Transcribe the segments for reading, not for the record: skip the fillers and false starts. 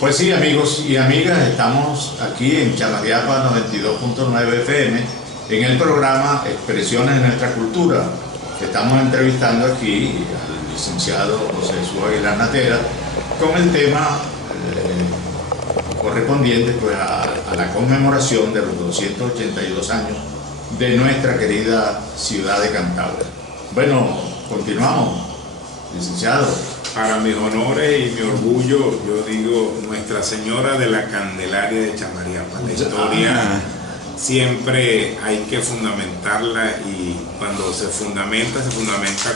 Pues sí, amigos y amigas, estamos aquí en Chamariapa 92.9 FM en el programa Expresiones de Nuestra Cultura. Estamos entrevistando aquí al licenciado José Jesús Aguilar Natera con el tema correspondiente pues, a la conmemoración de los 282 años de nuestra querida ciudad de Cantabria. Bueno, continuamos, licenciado. Para mis honores y mi orgullo, yo digo Nuestra Señora de la Candelaria de Chamariapa. La historia siempre hay que fundamentarla, y cuando se fundamenta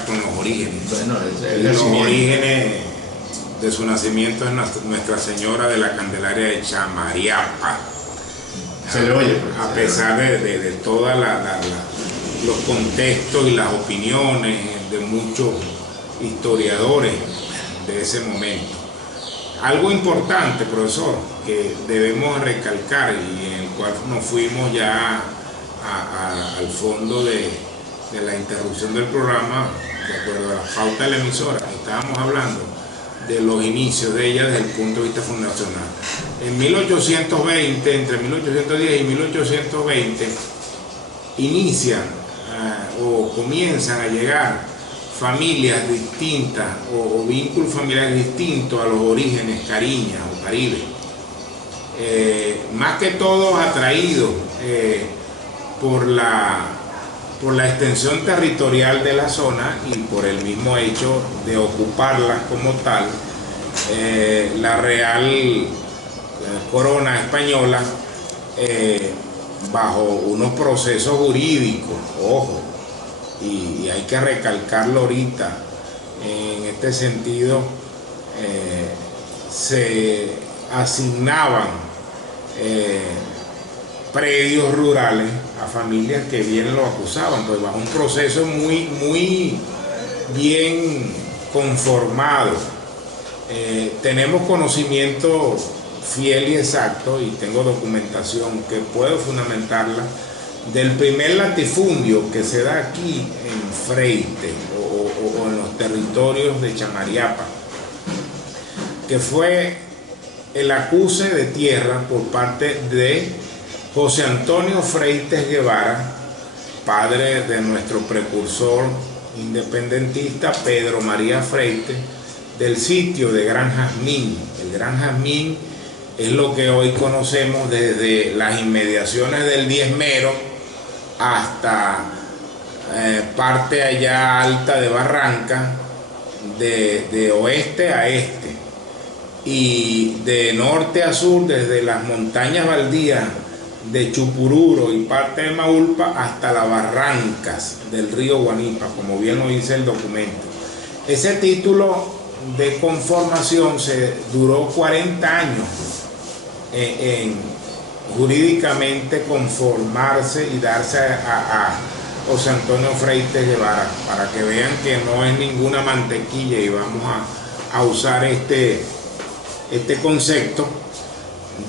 con los orígenes. Bueno, los orígenes de su nacimiento es Nuestra Señora de la Candelaria de Chamariapa. Se le oye. A pesar de todos los contextos y las opiniones de muchos historiadores de ese momento. Algo importante, profesor, que debemos recalcar y en el cual nos fuimos ya al fondo de la interrupción del programa, de acuerdo a la pauta de la emisora, estábamos hablando de los inicios de ella desde el punto de vista fundacional. En 1820, entre 1810 y 1820, inician o comienzan a llegar familias distintas o vínculos familiares distintos a los orígenes cariñas o caribes, más que todos atraídos por la extensión territorial de la zona y por el mismo hecho de ocuparla como tal. La Real Corona Española, bajo unos procesos jurídicos, ojo, y hay que recalcarlo ahorita, en este sentido, se asignaban predios rurales a familias que bien lo acusaban, pues bajo un proceso muy bien conformado. Tenemos conocimiento fiel y exacto, y tengo documentación que puedo fundamentarla, del primer latifundio que se da aquí en Freite o en los territorios de Chamariapa, que fue el acuse de tierra por parte de José Antonio Freites Guevara, padre de nuestro precursor independentista Pedro María Freites, del sitio de Gran Jazmín. El Gran Jazmín es lo que hoy conocemos desde las inmediaciones del Diezmero hasta parte allá alta de Barranca, de oeste a este, y de norte a sur, desde las montañas baldías de Chupururo y parte de Maulpa hasta las barrancas del río Guanipa, como bien lo dice el documento. Ese título de conformación duró 40 años en jurídicamente conformarse y darse a José Antonio Freites Guevara, para que vean que no es ninguna mantequilla, y vamos a usar este concepto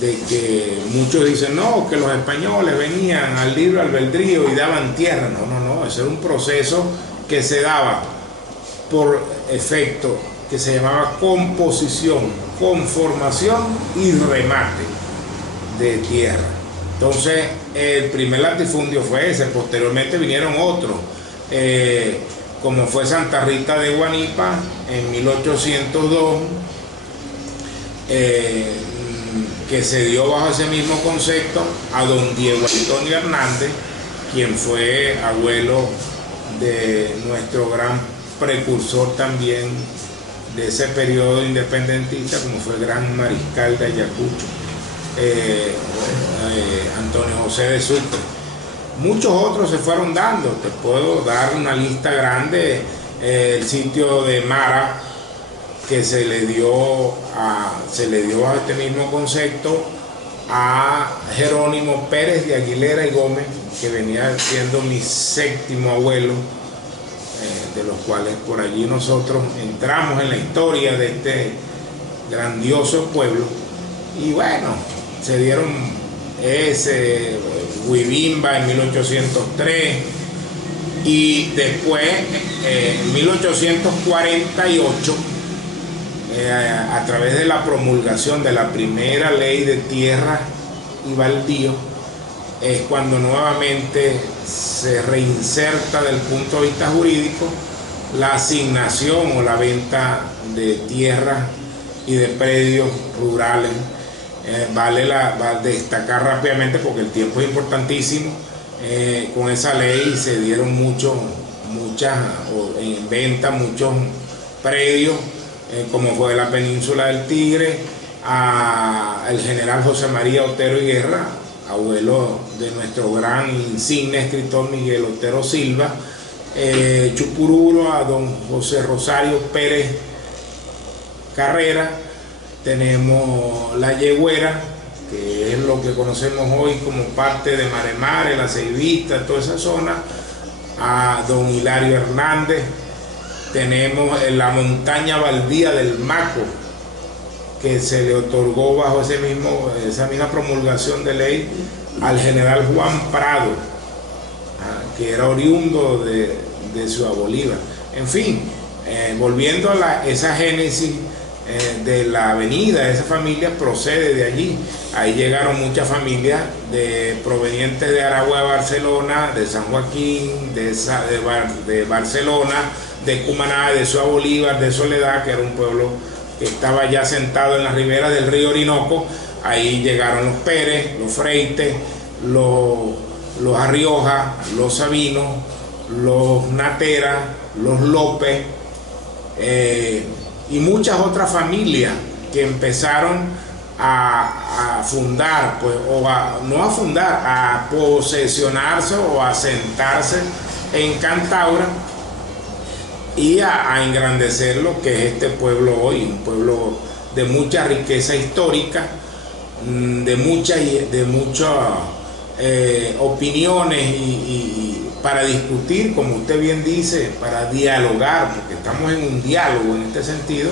de que muchos dicen no, que los españoles venían al libre albedrío y daban tierra. No, ese era un proceso que se daba por efecto que se llamaba composición, conformación y remate de tierra. Entonces el primer latifundio fue ese. Posteriormente vinieron otros, como fue Santa Rita de Guanipa en 1802, que se dio bajo ese mismo concepto a don Diego Antonio Hernández, quien fue abuelo de nuestro gran precursor también de ese periodo independentista, como fue el gran mariscal de Ayacucho, Antonio José de Sucre. Muchos otros se fueron dando, te puedo dar una lista grande. El sitio de Mara, que se le dio a este mismo concepto a Jerónimo Pérez de Aguilera y Gómez, que venía siendo mi séptimo abuelo, de los cuales por allí nosotros entramos en la historia de este grandioso pueblo. Y bueno, se dieron ese Huibimba en 1803, y después en 1848 a través de la promulgación de la primera ley de tierra y baldío, es cuando nuevamente se reinserta desde el punto de vista jurídico la asignación o la venta de tierras y de predios rurales. Vale destacar rápidamente, porque el tiempo es importantísimo, con esa ley se dieron en venta muchos predios, como fue la península del Tigre, al general José María Otero y Guerra, abuelo de nuestro gran insigne escritor Miguel Otero Silva, Chupururo, a don José Rosario Pérez Carrera. Tenemos la Yegüera, que es lo que conocemos hoy como parte de Maremare, la Ceibita, toda esa zona, a don Hilario Hernández. Tenemos la montaña baldía del Maco, que se le otorgó bajo esa misma promulgación de ley al general Juan Prado, que era oriundo de Ciudad Bolívar. En fin, volviendo a esa génesis de la avenida, esa familia procede de allí. Ahí llegaron muchas familias provenientes de Aragua de Barcelona, de San Joaquín, de Barcelona, de Cumaná, de Ciudad Bolívar, de Soledad, que era un pueblo que estaba ya sentado en las riberas del río Orinoco. Ahí llegaron los Pérez, los Freites, los Arrioja, los Sabinos, los Natera, los López, y muchas otras familias que empezaron a fundar, pues, no a fundar, a posesionarse o a asentarse en Cantaura y a engrandecer lo que es este pueblo hoy, un pueblo de mucha riqueza histórica, de muchas opiniones y para discutir, como usted bien dice, para dialogar, porque estamos en un diálogo en este sentido,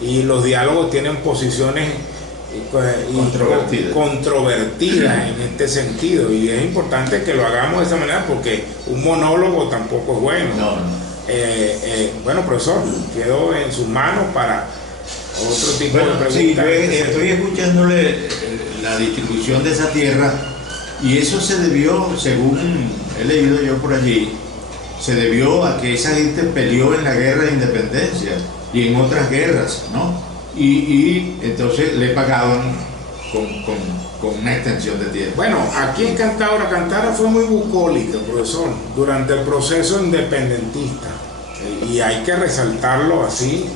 y los diálogos tienen posiciones controvertidas en este sentido, y es importante que lo hagamos de esa manera, porque un monólogo tampoco es bueno. Bueno, profesor, quedo en sus manos para otro tipo de preguntas. Sí, estoy escuchándole la distribución de esa tierra, y eso se debió, según he leído yo por allí, se debió a que esa gente peleó en la guerra de independencia y en otras guerras, ¿no? Y entonces le pagaban con una extensión de tierra. Bueno, aquí en Cantaura fue muy bucólica, profesor, durante el proceso independentista, y hay que resaltarlo así,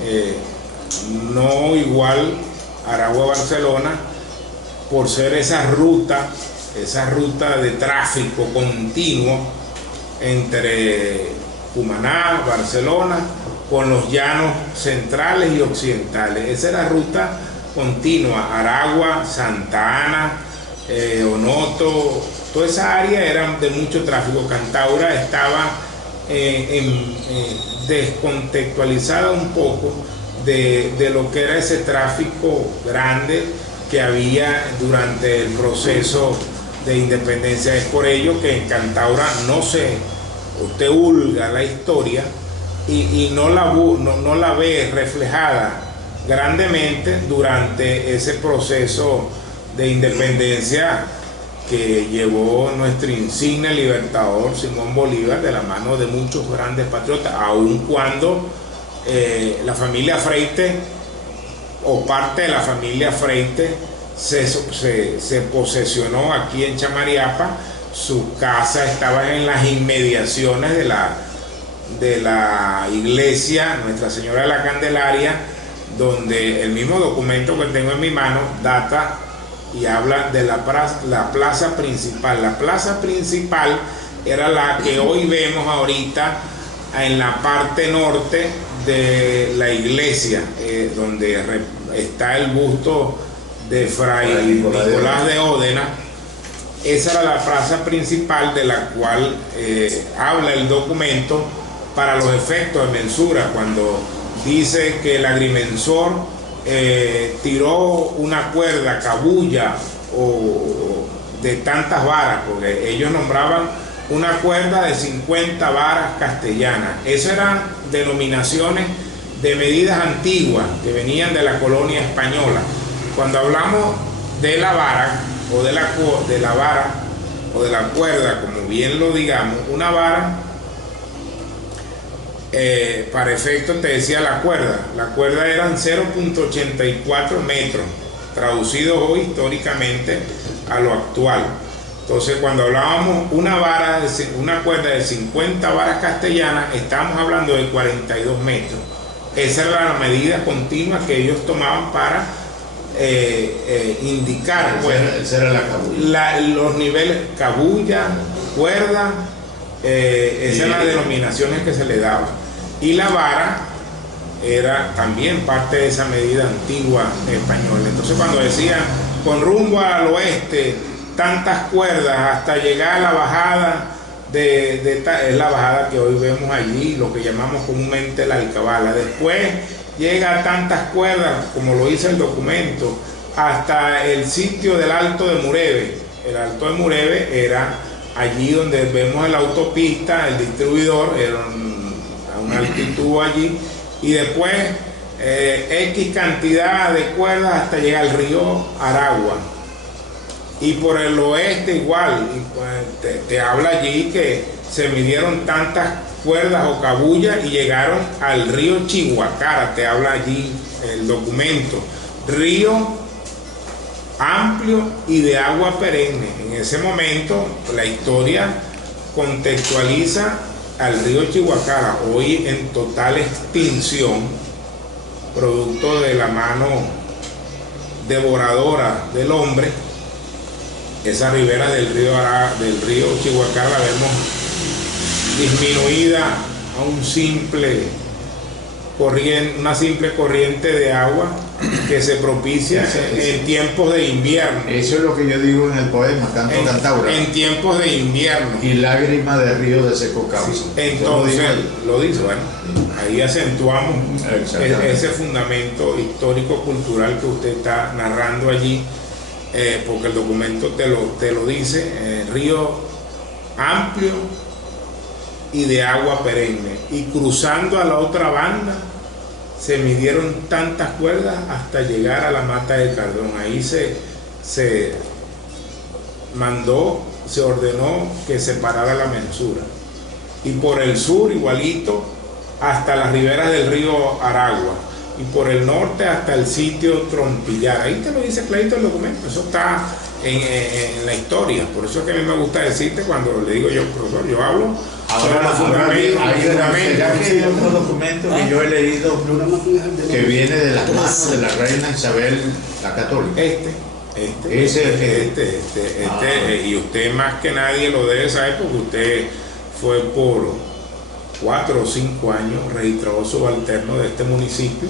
no igual Aragua-Barcelona, por ser esa ruta de tráfico continuo entre Cumaná, Barcelona, con los llanos centrales y occidentales. Esa era ruta continua, Aragua, Santa Ana, Onoto, toda esa área era de mucho tráfico. Cantaura estaba descontextualizada un poco de lo que era ese tráfico grande que había durante el proceso de independencia. Es por ello que en Cantaura usted hurga la historia y no la ve reflejada grandemente durante ese proceso de independencia que llevó nuestro insigne libertador Simón Bolívar de la mano de muchos grandes patriotas, aun cuando la familia Freite o parte de la familia Freite se posesionó aquí en Chamariapa. Su casa estaba en las inmediaciones de la iglesia Nuestra Señora de la Candelaria, donde el mismo documento que tengo en mi mano data y habla de la plaza principal. La plaza principal era la que hoy vemos ahorita en la parte norte de la iglesia, donde está el busto de Fray Nicolás de Ódena. Esa era la plaza principal de la cual habla el documento para los efectos de mensura, cuando dice que el agrimensor tiró una cuerda, cabulla o de tantas varas, porque ellos nombraban una cuerda de 50 varas castellanas. Esas eran denominaciones de medidas antiguas que venían de la colonia española. Cuando hablamos de la vara o de la vara o de la cuerda, como bien lo digamos, una vara, para efecto te decía la cuerda eran 0.84 metros, traducido hoy históricamente a lo actual. Entonces, cuando hablábamos una cuerda de 50 varas castellanas, estábamos hablando de 42 metros. Esa era la medida continua que ellos tomaban para indicar, pues, esa era la cabulla. Los niveles, cabulla, cuerda, esas eran las denominaciones que se le daban. Y la vara era también parte de esa medida antigua española. Entonces, cuando decían con rumbo al oeste, tantas cuerdas hasta llegar a la bajada es la bajada que hoy vemos allí, lo que llamamos comúnmente la Alcabala. Después llega a tantas cuerdas, como lo dice el documento, hasta el sitio del Alto de Mureve. El Alto de Mureve era allí donde vemos la autopista, el distribuidor, era a una altitud allí, y después X cantidad de cuerdas hasta llegar al río Aragua. Y por el oeste igual, y pues te habla allí que se midieron tantas cuerdas o cabullas y llegaron al río Chihuacara, te habla allí el documento. Río amplio y de agua perenne. En ese momento la historia contextualiza al río Chihuacara, hoy en total extinción, producto de la mano devoradora del hombre. Esa ribera del río Chihuacara la vemos disminuida a una simple corriente de agua que se propicia en tiempos de invierno. Eso es lo que yo digo en el poema Canto Cantaura. En tiempos de invierno. Y lágrima de río de seco cauce. Sí, entonces, lo dice, bueno, ahí acentuamos ese fundamento histórico-cultural que usted está narrando allí. Porque el documento te lo dice, río amplio y de agua perenne, y cruzando a la otra banda se midieron tantas cuerdas hasta llegar a la Mata de Cardón. Ahí se ordenó que se parara la mensura, y por el sur igualito hasta las riberas del río Aragua, y por el norte hasta el sitio Trompillar. Ahí te lo dice clarito el documento, eso está en la historia. Por eso es que a mí me gusta decirte, cuando le digo yo, profesor, yo hablo sobre los fundamentos. Hay otro documento que yo he leído que viene de las manos de la reina Isabel la Católica. Y usted más que nadie lo debe saber, porque usted fue por 4 o 5 años registrador subalterno de este municipio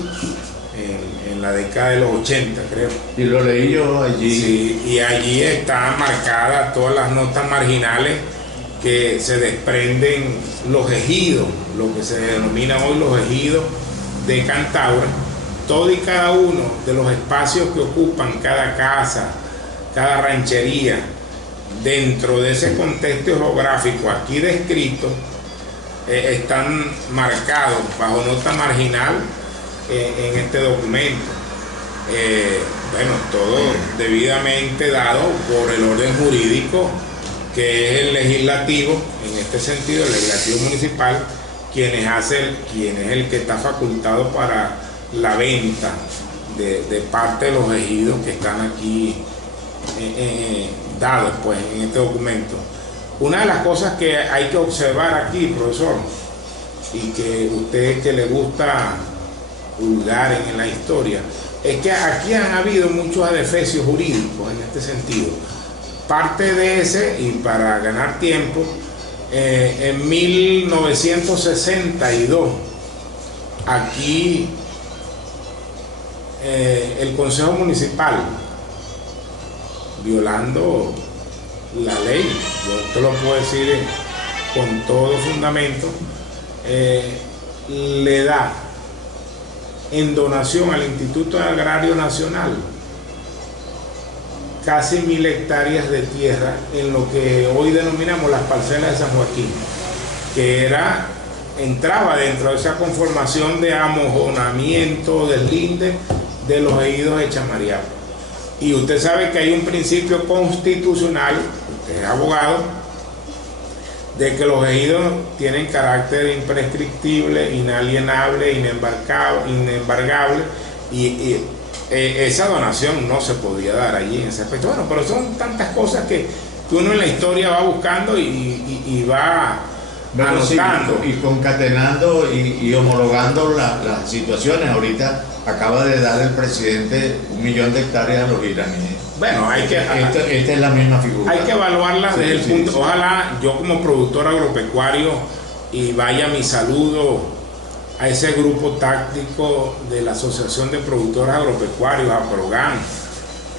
en la década de los 80, creo. Y lo leí yo allí. Sí, y allí están marcadas todas las notas marginales que se desprenden los ejidos, lo que se denomina hoy los ejidos de Cantaura. Todo y cada uno de los espacios que ocupan cada casa, cada ranchería, dentro de ese contexto geográfico aquí descrito, están marcados bajo nota marginal en este documento. Bueno, todo debidamente dado por el orden jurídico, que es el legislativo, en este sentido el legislativo municipal, quien es el que está facultado para la venta de parte de los ejidos que están aquí dados, pues, en este documento. Una de las cosas que hay que observar aquí, profesor, y que usted que le gusta hurgar en la historia, es que aquí han habido muchos adefesios jurídicos en este sentido. Parte de ese, y para ganar tiempo, en 1962, aquí el Consejo Municipal, violando la ley, yo te lo puedo decir con todo fundamento, le da en donación al Instituto Agrario Nacional casi 1000 hectáreas de tierra en lo que hoy denominamos las parcelas de San Joaquín, que era entraba dentro de esa conformación de amojonamiento, deslinde de los ejidos de Chamariapa. Y usted sabe que hay un principio constitucional, usted es abogado, de que los ejidos tienen carácter imprescriptible, inalienable, inembargable, y esa donación no se podía dar allí en ese aspecto. Bueno, pero son tantas cosas que uno en la historia va buscando y va anotando. Sí, y concatenando y homologando las situaciones. Ahorita acaba de dar el presidente 1 millón de hectáreas a los iraníes. Bueno, hay que... Esta es la misma figura. Hay que evaluarla desde el punto... Sí. Ojalá yo como productor agropecuario, y vaya mi saludo a ese grupo táctico de la Asociación de Productores Agropecuarios, APROGAN,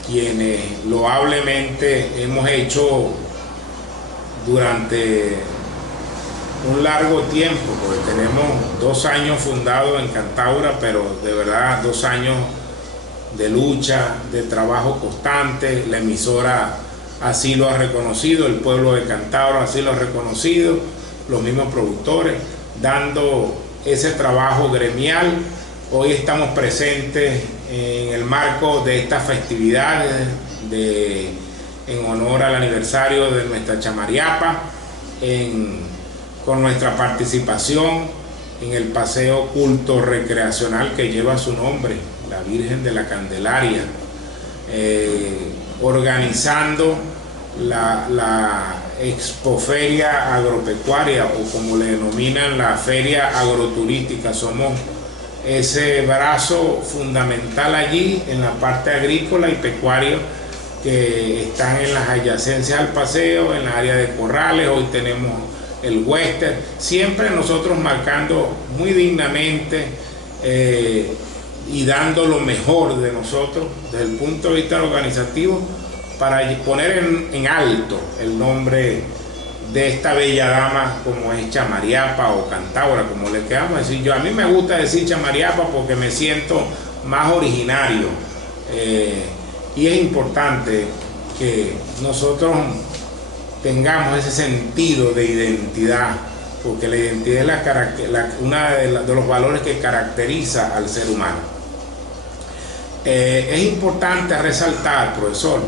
quienes loablemente hemos hecho durante un largo tiempo, porque tenemos 2 años fundados en Cantaura, pero de verdad 2 años de lucha, de trabajo constante. La emisora así lo ha reconocido, el pueblo de Cantaura así lo ha reconocido, los mismos productores, dando ese trabajo gremial. Hoy estamos presentes en el marco de estas festividades en honor al aniversario de nuestra Chamariapa, con nuestra participación en el paseo culto recreacional que lleva su nombre, la Virgen de la Candelaria, organizando la expoferia agropecuaria, o como le denominan, la feria agroturística. Somos ese brazo fundamental allí en la parte agrícola y pecuaria, que están en las adyacencias al paseo, en la área de corrales. Hoy tenemos el western, siempre nosotros marcando muy dignamente y dando lo mejor de nosotros desde el punto de vista organizativo, para poner en alto el nombre de esta bella dama como es Chamariapa o Cantaura, como le queramos decir. A mí me gusta decir Chamariapa porque me siento más originario, y es importante que nosotros tengamos ese sentido de identidad, porque la identidad es uno de los valores que caracteriza al ser humano. Es importante resaltar, profesor,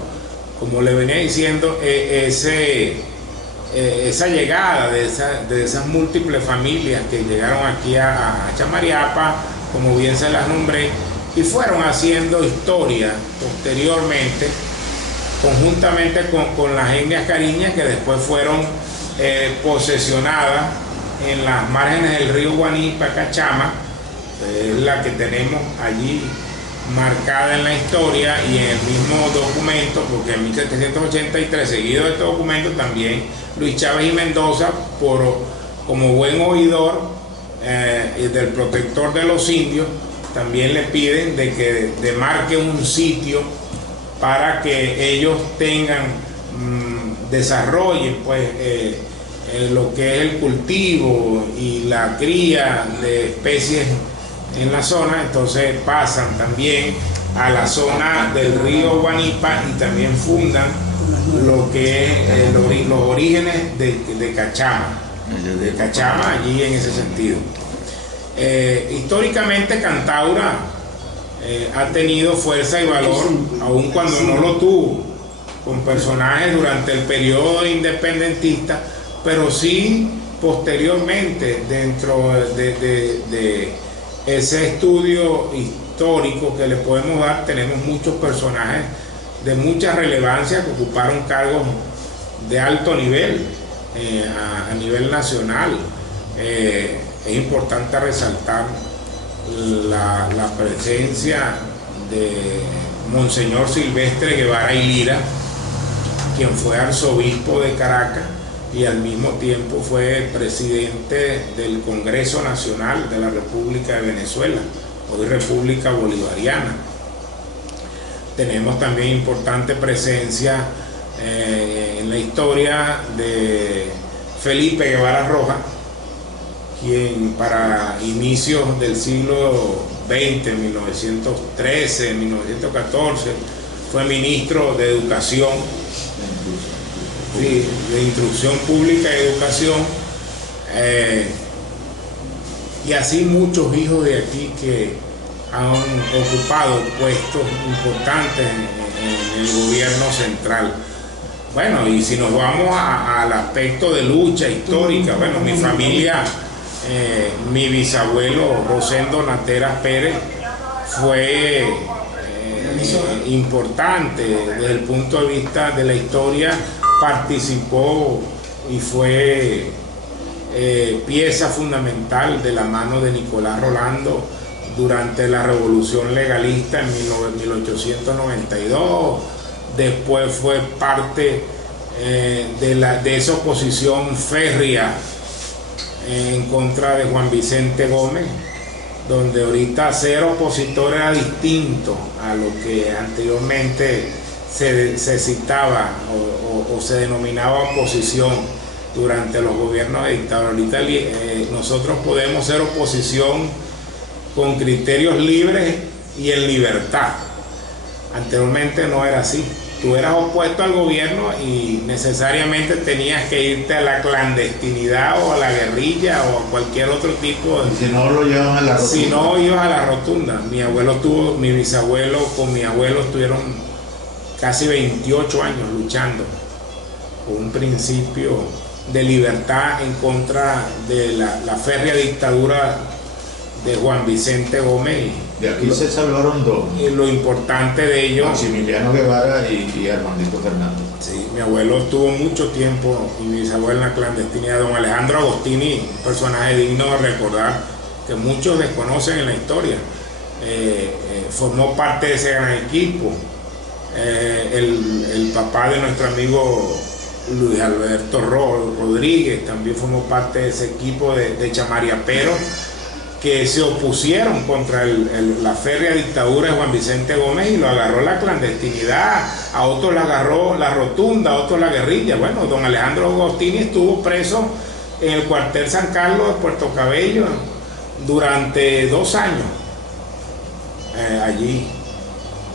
como le venía diciendo, esa llegada de esas múltiples familias que llegaron aquí a Chamariapa, como bien se las nombré, y fueron haciendo historia posteriormente, conjuntamente con las etnias cariñas, que después fueron posesionadas en las márgenes del río Guanipa, Cachama, es la que tenemos allí marcada en la historia y en el mismo documento, porque en 1783, seguido de este documento, también Luis Chávez y Mendoza, como buen oidor del protector de los indios, también le piden de que demarque un sitio para que ellos desarrollen pues lo que es el cultivo y la cría de especies en la zona. Entonces pasan también a la zona del río Guanipa y también fundan lo que es los orígenes de Cachama, allí en ese sentido. Históricamente Cantaura ha tenido fuerza y valor, aun cuando no lo tuvo con personajes durante el periodo independentista, pero sí posteriormente, dentro de ese estudio histórico que le podemos dar, tenemos muchos personajes de mucha relevancia que ocuparon cargos de alto nivel a nivel nacional. Es importante resaltar la presencia de Monseñor Silvestre Guevara y Lira, quien fue arzobispo de Caracas y al mismo tiempo fue presidente del Congreso Nacional de la República de Venezuela, hoy República Bolivariana. Tenemos también importante presencia en la historia de Felipe Guevara Rojas, quien para inicios del siglo XX, 1913, 1914, fue ministro de Educación, de Instrucción Pública y Educación, y así muchos hijos de aquí que han ocupado puestos importantes en el gobierno central. Bueno, y si nos vamos al aspecto de lucha histórica, bueno, mi familia, mi bisabuelo Rosendo Nateras Pérez fue importante desde el punto de vista de la historia, participó y fue pieza fundamental de la mano de Nicolás Rolando durante la Revolución Legalista en 1892. Después fue parte de esa oposición férrea en contra de Juan Vicente Gómez, donde ahorita ser opositor era distinto a lo que anteriormente se citaba o se denominaba oposición durante los gobiernos de dictadura. Ahorita nosotros podemos ser oposición con criterios libres y en libertad. Anteriormente no era así. Tú eras opuesto al gobierno y necesariamente tenías que irte a la clandestinidad o a la guerrilla o a cualquier otro tipo de... Si no lo llevan a la rotunda. Si no ibas a la rotunda. Mi bisabuelo con mi abuelo estuvieron casi 28 años luchando por un principio de libertad en contra de la férrea dictadura de Juan Vicente Gómez. De aquí se salvaron dos. Y lo importante de ellos... Maximiliano Guevara y Armandito Fernández. Sí, mi abuelo estuvo mucho tiempo y mi bisabuelo en la clandestinidad. Don Alejandro Agostini, un personaje digno de recordar, que muchos desconocen en la historia. Formó parte de ese gran equipo. El papá de nuestro amigo Luis Alberto Rodríguez también formó parte de ese equipo de chamariaperos que se opusieron contra la férrea dictadura de Juan Vicente Gómez y lo agarró la clandestinidad, a otros la agarró la rotunda, a otros la guerrilla. Bueno, don Alejandro Agostini estuvo preso en el cuartel San Carlos de Puerto Cabello durante 2 años allí.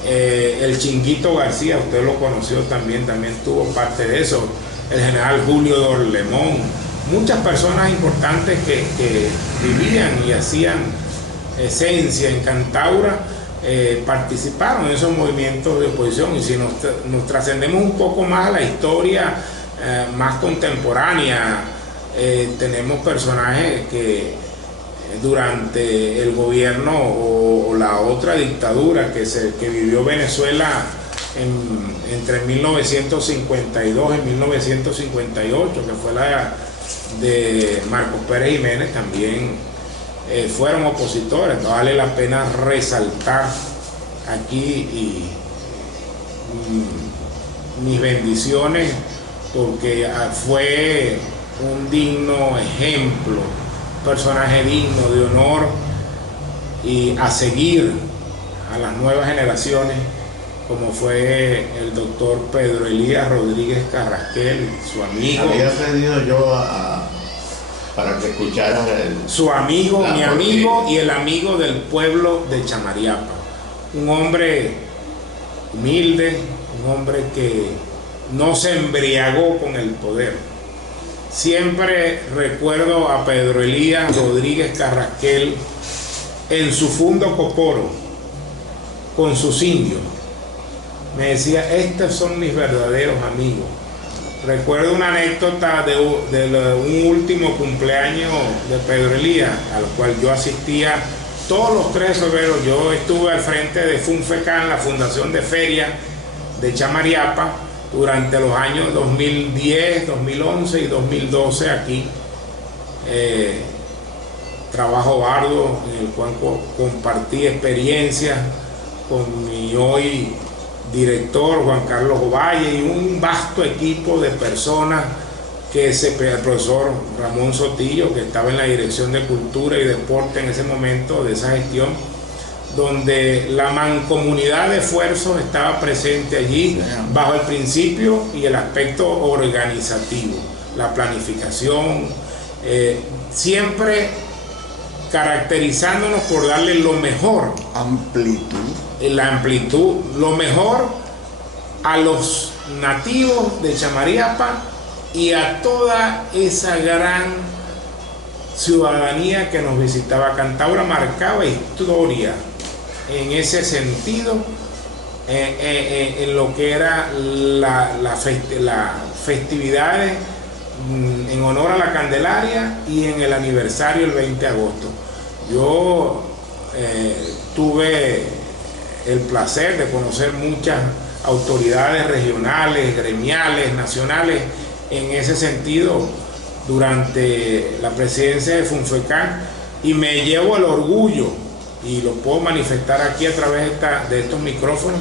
El Chinguito García, usted lo conoció también tuvo parte de eso. El general Julio Dorlemón, muchas personas importantes que vivían y hacían esencia en Cantaura participaron en esos movimientos de oposición. Y si nos trascendemos un poco más a la historia más contemporánea, tenemos personajes que durante el gobierno o la otra dictadura que vivió Venezuela entre 1952 y 1958, que fue la de Marcos Pérez Jiménez, también fueron opositores. No vale la pena resaltar aquí mis bendiciones, porque fue un digno ejemplo, personaje digno de honor y a seguir a las nuevas generaciones, como fue el doctor Pedro Elías Rodríguez Carrasquel, su amigo. Había pedido yo para que escucharas su amigo, mi amigo y el amigo del pueblo de Chamariapa. Un hombre humilde, un hombre que no se embriagó con el poder. Siempre recuerdo a Pedro Elías Rodríguez Carrasquel en su fundo Coporo con sus indios. Me decía, estos son mis verdaderos amigos. Recuerdo una anécdota de un último cumpleaños de Pedro Elías, al cual yo asistía todos los 3 de febrero. Yo estuve al frente de FUNFECAN, la Fundación de Feria de Chamariapa, durante los años 2010, 2011 y 2012 aquí. Trabajo arduo en el cual compartí experiencias con mi hoy director Juan Carlos Ovalle y un vasto equipo de personas el profesor Ramón Sotillo, que estaba en la Dirección de Cultura y Deporte en ese momento de esa gestión, donde la mancomunidad de esfuerzos estaba presente allí bajo el principio y el aspecto organizativo, la planificación, siempre caracterizándonos por darle lo mejor, la amplitud, lo mejor a los nativos de Chamariapa y a toda esa gran ciudadanía que nos visitaba. Cantaura marcaba historia en ese sentido, en lo que era las festividades en honor a la Candelaria y en el aniversario el 20 de agosto. Yo tuve el placer de conocer muchas autoridades regionales, gremiales, nacionales en ese sentido durante la presidencia de Funfecán, y me llevo el orgullo, y lo puedo manifestar aquí a través de estos micrófonos,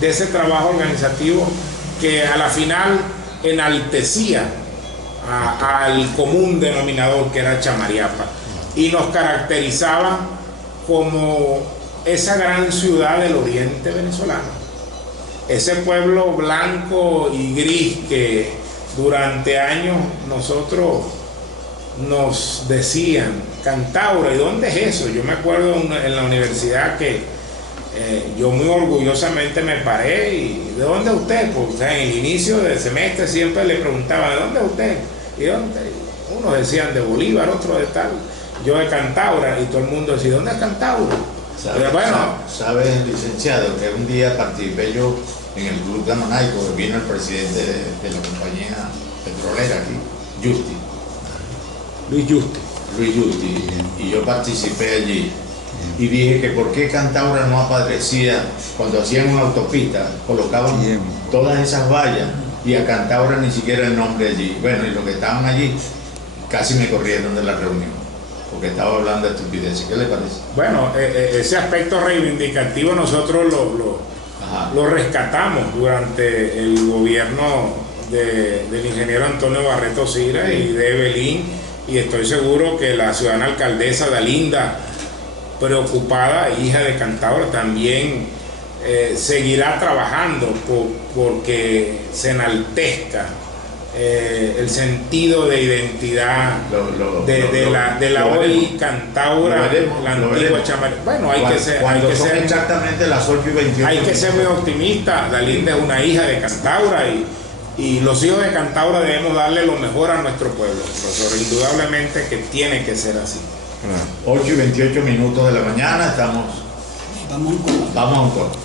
de ese trabajo organizativo que a la final enaltecía al común denominador, que era Chamariapa, y nos caracterizaba como esa gran ciudad del oriente venezolano, ese pueblo blanco y gris que durante años nosotros nos decían: Cantaura, ¿y dónde es eso? Yo me acuerdo en la universidad que yo muy orgullosamente me paré y ¿de dónde es usted? Pues, o sea, en el inicio del semestre siempre le preguntaba: ¿de dónde es usted? ¿Y dónde? Unos decían de Bolívar, otros de tal, yo de Cantaura, y todo el mundo decía: ¿dónde es Cantaura? ¿Sabes, licenciado, que un día participé yo en el Club de Manaico, que vino el presidente de la compañía petrolera aquí, Luis Justi, y yo participé allí y dije que por qué Cantaura no aparecía cuando hacían una autopista, colocaban todas esas vallas y a Cantaura ni siquiera el nombre allí. Bueno, y los que estaban allí casi me corrieron de la reunión porque estaba hablando de estupideces. ¿Qué le parece? Bueno, ese aspecto reivindicativo nosotros lo rescatamos durante el gobierno del ingeniero Antonio Barreto Sira y de Evelyn, y estoy seguro que la ciudadana alcaldesa Dalinda, preocupada, hija de Cantaura, también seguirá trabajando porque se enaltezca el sentido de identidad de la hoy Cantaura, la antigua Chamariapa. Bueno, hay que ser exactamente las 8:28. Hay que ser muy optimista. Dalinda es una hija de Cantaura y los hijos de Cantaura debemos darle lo mejor a nuestro pueblo, profesor. Indudablemente que tiene que ser así. 8:28 de la mañana, vamos a un corte.